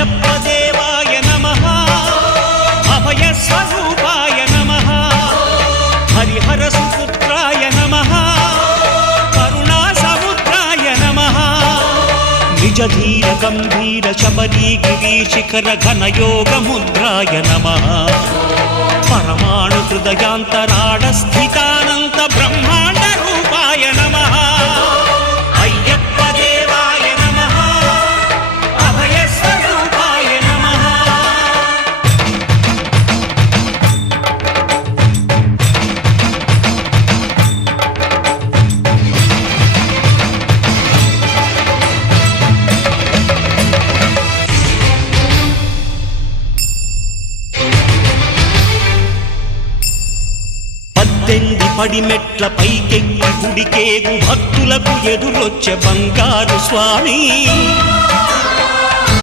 అయ్యప్ప దేవాయ నమః అభయ స్వరూపాయ నమః హరిహర సుపుత్రాయ నమః కరుణా సముద్రాయ నమః నిజ ధీర గంభీర శబరీ గిరి శిఖర ఘన యోగ ముద్రాయ నమః పరమాణు హృదయాంతరాళ స్థితానంత బ్రహ్మాండ రూపాయ నమః అయ్యప్ప దేవాయ నమః అభయ స్వరూపాయ నమః పద్దెంది పడిమెట్ల పైకెక్కి గుడికేగు భక్తులకు ఎదురొచ్చే బంగారు స్వామి